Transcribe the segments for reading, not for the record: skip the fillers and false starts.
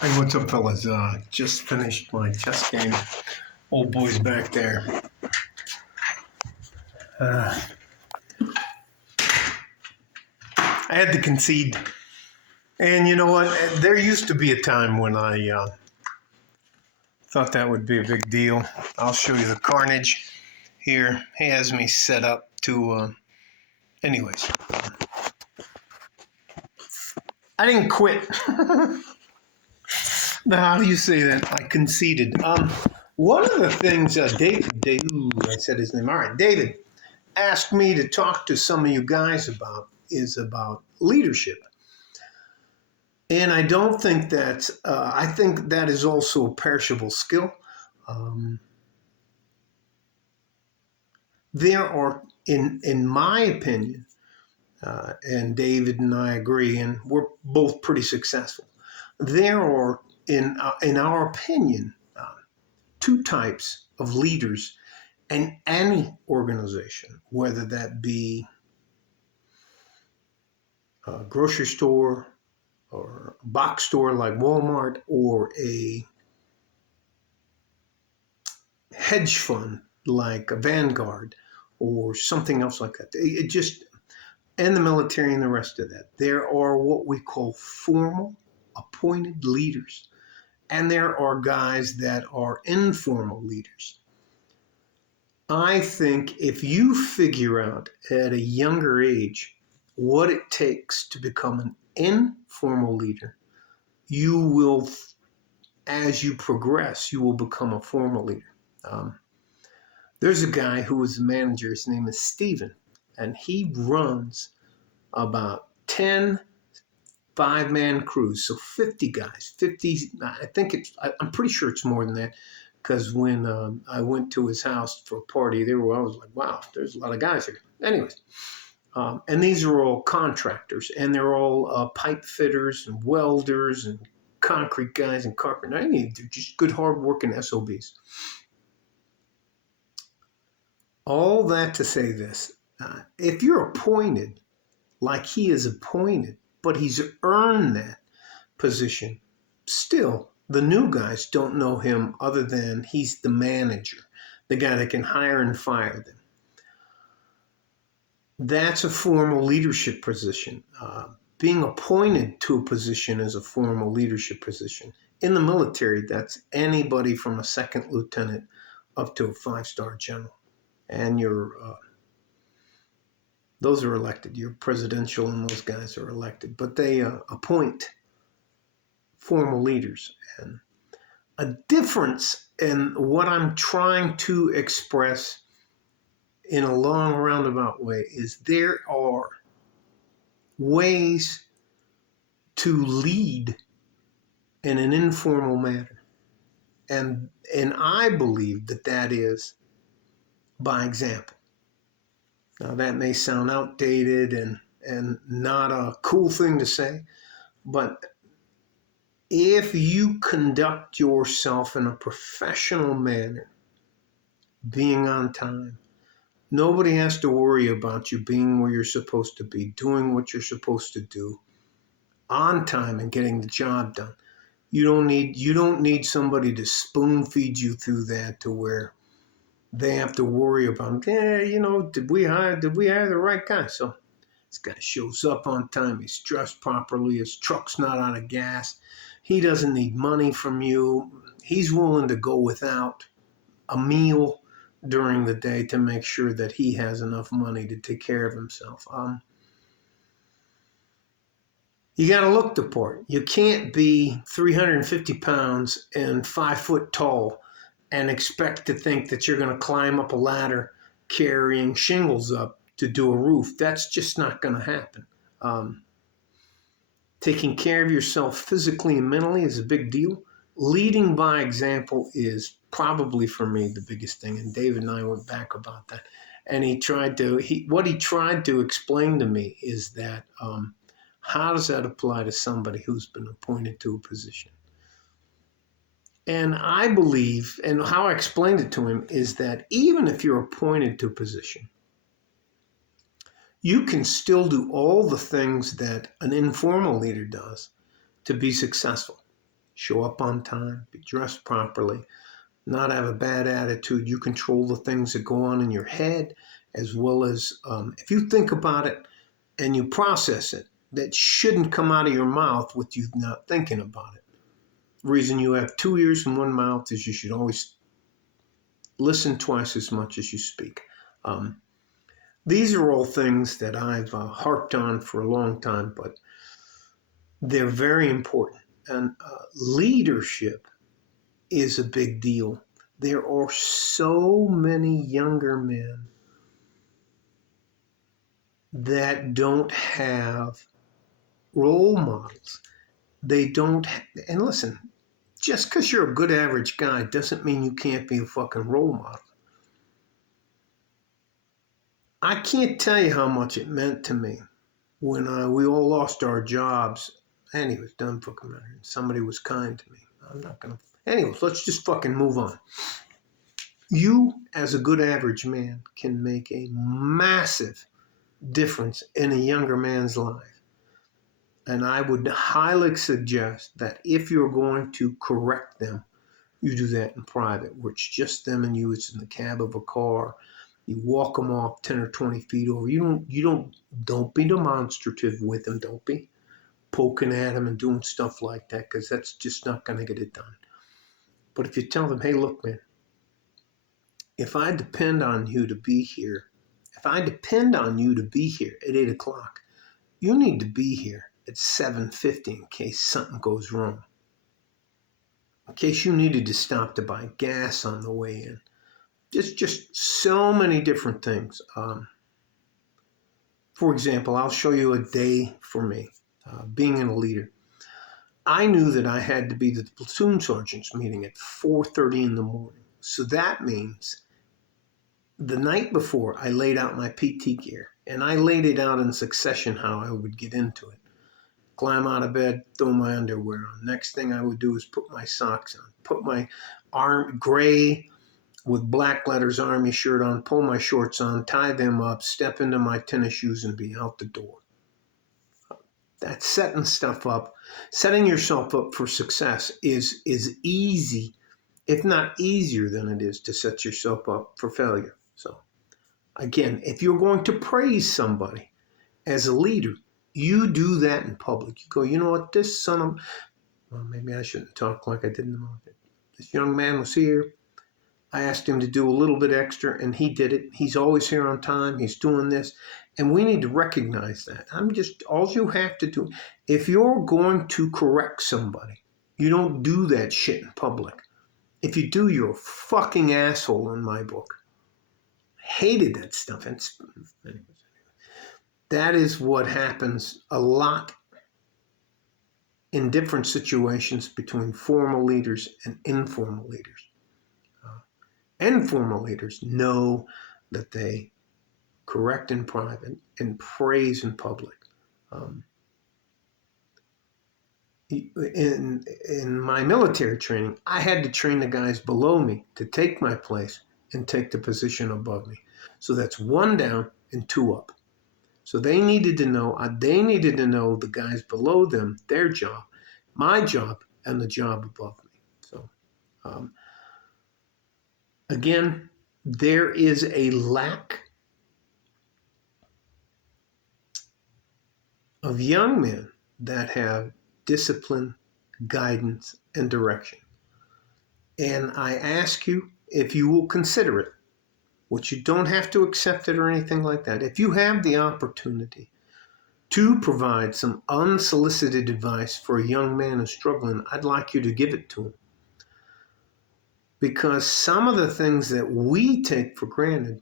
Hey, what's up, fellas? Just finished my chess game. Old boy's back there. Uh, I had to concede. And you know what? There used to be a time when I thought that would be a big deal. I'll show you the carnage here. He has me set up to. Anyways, I didn't quit. Now, how do you say that? I conceded. One of the things I said his name. All right, David asked me to talk to some of you guys about is about leadership. And I don't think that's, I think that is also a perishable skill. Um, there are, in my opinion, and David and I agree, and we're both pretty successful. There are, in our opinion, two types of leaders in any organization, whether that be a grocery store or a box store like Walmart or a hedge fund like a Vanguard or something else like that. It just, and the military and the rest of that. There are what we call formal appointed leaders, and there are guys that are informal leaders. I think if you figure out at a younger age what it takes to become an informal leader, you will, as you progress, you will become a formal leader. There's a guy who was a manager. His name is Steven, and he runs about 10 five-man crews, so 50 guys. 50. I'm pretty sure it's more than that, because when I went to his house for a party, I was like, wow, there's a lot of guys here. Anyways, and these are all contractors, and they're all pipe fitters and welders and concrete guys and carpenters. They're just good, hard-working SOBs. All that to say this, if you're appointed like he is appointed, but he's earned that position, still, the new guys don't know him other than he's the manager, the guy that can hire and fire them. That's a formal leadership position. Being appointed to a position is a formal leadership position. In the military, that's anybody from a second lieutenant up to a five-star general. And those are elected. Your presidential and those guys are elected, but they appoint formal leaders. And a difference in what I'm trying to express in a long roundabout way is there are ways to lead in an informal manner. And I believe that is by example. Now, that may sound outdated and not a cool thing to say, but if you conduct yourself in a professional manner, being on time, nobody has to worry about you being where you're supposed to be, doing what you're supposed to do, on time and getting the job done. You don't need somebody to spoon feed you through that to where they have to worry about, did we hire the right guy? So this guy shows up on time, he's dressed properly, his truck's not out of gas, he doesn't need money from you, he's willing to go without a meal during the day to make sure that he has enough money to take care of himself. You got to look the part. You can't be 350 pounds and 5 foot tall and expect to think that you're going to climb up a ladder carrying shingles up to do a roof. That's just not going to happen. Taking care of yourself physically and mentally is a big deal. Leading by example is probably, for me, the biggest thing. And David and I went back about that. And what he tried to explain to me is that how does that apply to somebody who's been appointed to a position? And I believe, and how I explained it to him, is that even if you're appointed to a position, you can still do all the things that an informal leader does to be successful. show up on time, be dressed properly, not have a bad attitude. You control the things that go on in your head, as well as if you think about it and you process it, that shouldn't come out of your mouth with you not thinking about it. The reason you have two ears and one mouth is you should always listen twice as much as you speak. Um, these are all things that I've harped on for a long time, but they're very important. And leadership is a big deal. There are so many younger men that don't have role models. They don't, and listen, just because you're a good average guy doesn't mean you can't be a fucking role model. I can't tell you how much it meant to me when we all lost our jobs. Anyways, done fucking matter. Somebody was kind to me. I'm not gonna. Anyways, let's just fucking move on. You, as a good average man, can make a massive difference in a younger man's life. And I would highly suggest that if you're going to correct them, you do that in private, where it's just them and you. It's in the cab of a car. You walk them off 10 or 20 feet over. Don't be demonstrative with them. Don't be poking at them and doing stuff like that, because that's just not going to get it done. But if you tell them, hey, look, man, if I depend on you to be here, at 8 o'clock, you need to be here at 7:50 in case something goes wrong. In case you needed to stop to buy gas on the way in. Just so many different things. For example, I'll show you a day for me, being a leader. I knew that I had to be at the platoon sergeant's meeting at 4:30 in the morning. So that means the night before, I laid out my PT gear, and I laid it out in succession how I would get into it. Climb out of bed, throw my underwear on. Next thing I would do is put my socks on, put my gray with black letters Army shirt on, pull my shorts on, tie them up, step into my tennis shoes, and be out the door. That's setting stuff up. Setting yourself up for success is easy, if not easier than it is to set yourself up for failure. So again, if you're going to praise somebody as a leader, you do that in public. You go, you know what, this son of, well, maybe I shouldn't talk like I did in the market. This young man was here. I asked him to do a little bit extra, and he did it. He's always here on time. He's doing this. And we need to recognize that. All you have to do, if you're going to correct somebody, you don't do that shit in public. If you do, you're a fucking asshole in my book. Hated that stuff. And anyways, that is what happens a lot in different situations between formal leaders and informal leaders. Informal leaders know that they correct in private and praise in public. In my military training, I had to train the guys below me to take my place and take the position above me. So that's one down and two up. So they needed to know the guys below them, their job, my job, and the job above me. So again, there is a lack of young men that have discipline, guidance, and direction. And I ask you if you will consider it, which you don't have to accept it or anything like that. If you have the opportunity to provide some unsolicited advice for a young man who's struggling, I'd like you to give it to him. Because some of the things that we take for granted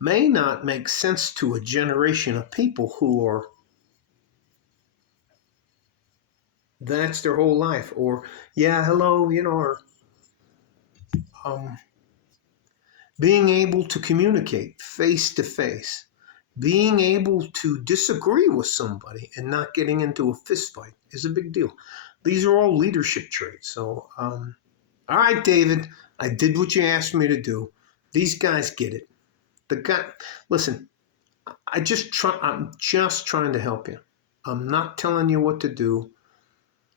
may not make sense to a generation of people who are, that's their whole life. Or, yeah, hello, or being able to communicate face to face, being able to disagree with somebody and not getting into a fist fight is a big deal. These are all leadership traits. So, all right, David, I did what you asked me to do. These guys get it. Listen, I'm just trying to help you. I'm not telling you what to do.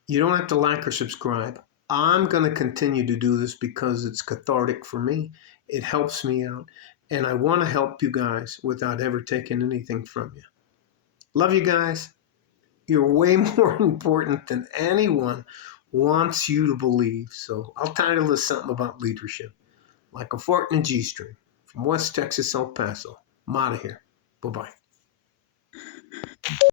You don't have to like or subscribe. I'm going to continue to do this because it's cathartic for me. It helps me out. And I want to help you guys without ever taking anything from you. Love you guys. You're way more important than anyone wants you to believe. So I'll title this something about leadership, like a fart in a G string. From West Texas, El Paso. I'm out of here. Bye bye.